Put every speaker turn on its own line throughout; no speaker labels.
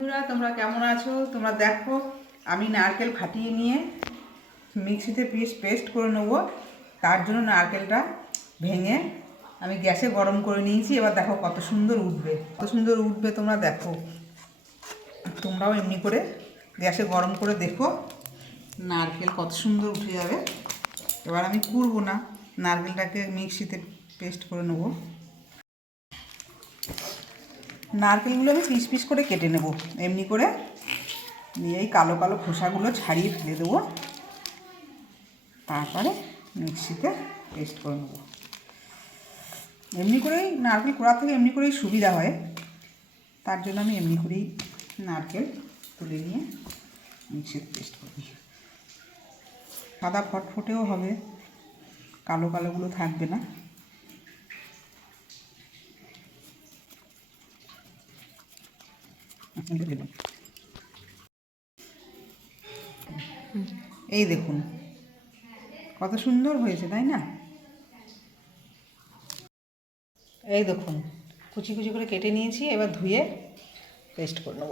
বন্ধুরা, তোমরা কেমন আছো? তোমরা দেখো, আমি নারকেল ফাটিয়ে নিয়ে মিক্সিতে পিস পেস্ট করে নেব। তার জন্য নারকেলটা ভেঙে আমি গ্যাসে গরম করে নিয়েছি। এবার দেখো কত সুন্দর উঠবে। কত সুন্দর উঠবে তোমরা দেখো। তোমরাও এমনি করে গ্যাসে গরম করে দেখো নারকেল কত সুন্দর উঠে যাবে। এবার আমি কুড়বো না। নারকেলটাকে মিক্সিতে পেস্ট করে নেব। নারকেলগুলো আমি পিস পিস করে কেটে নেব। এমনি করে নিয়ে এই কালো কালো খোসাগুলো ছাড়িয়ে ফেলে দেবো। তারপরে মিক্সিতে পেস্ট করে নেব। এমনি করেই নারকেল কোড়া থেকে এমনি করেই সুবিধা হয়। তার জন্য আমি এমনি করেই নারকেল তুলে নিয়ে মিক্সিতে পেস্ট করে সাদা ফটফটেও হবে। কালো কালোগুলো থাকবে না। এই দেখুন, কত সুন্দর হয়েছে, তাই না? এই দেখুন, কুচি কুচি করে কেটে নিয়েছি, এবার ধুয়ে পেস্ট করে নেব।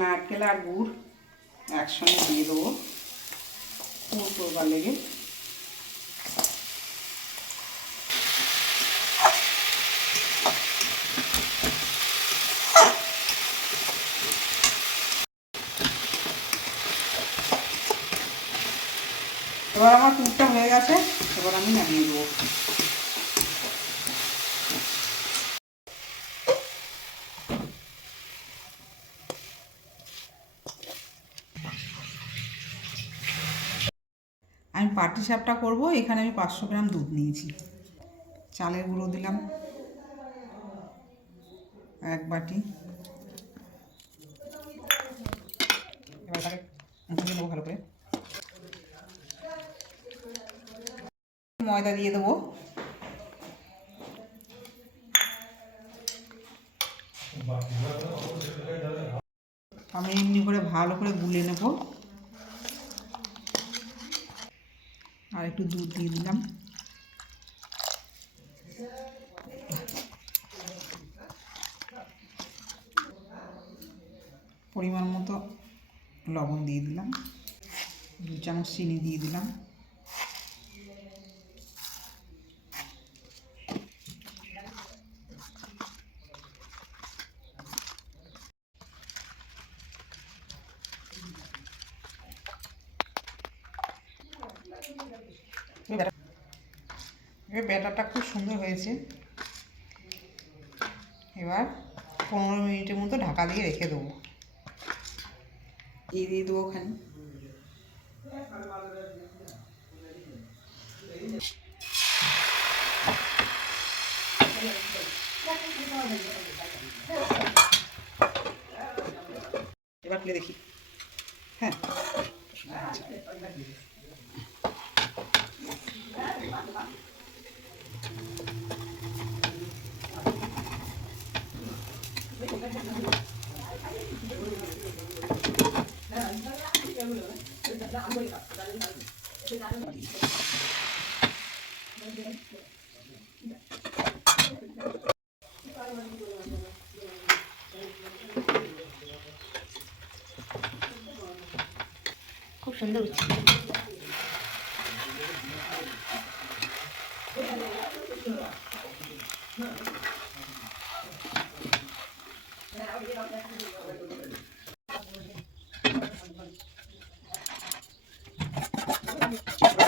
নারকেল আর গুড় একসঙ্গে দিয়ে দেবো। পুর করবার লেগে। এবার আমার পুরটা হয়ে গেছে, এবার আমি নামিয়ে দেবো। আমি পাটি সাপটা করব, এখানে আমি পাঁচশো গ্রাম দুধ নিয়েছি। চালের গুঁড়ো দিলাম। এক বাটি। এবার ভালো করে। ময়দা দিয়ে দেবো। আমি এমনি করে ভালো করে গুলে নেব। আর একটু দুধ দিয়ে দিলাম। পরিমাণ মতো লবণ দিয়ে দিলাম। দু চামচ চিনি দিয়ে দিলাম। এবার ব্যাটারটা খুব সুন্দর হয়েছে। এবার পনেরো মিনিটের মতো ঢাকা দিয়ে রেখে দেবো। এই দিয়ে দেবো ওখানে। এবার খুলে দেখি। হ্যাঁ।
খুব সুন্দর হচ্ছে শেষ হয়েছে Thank you.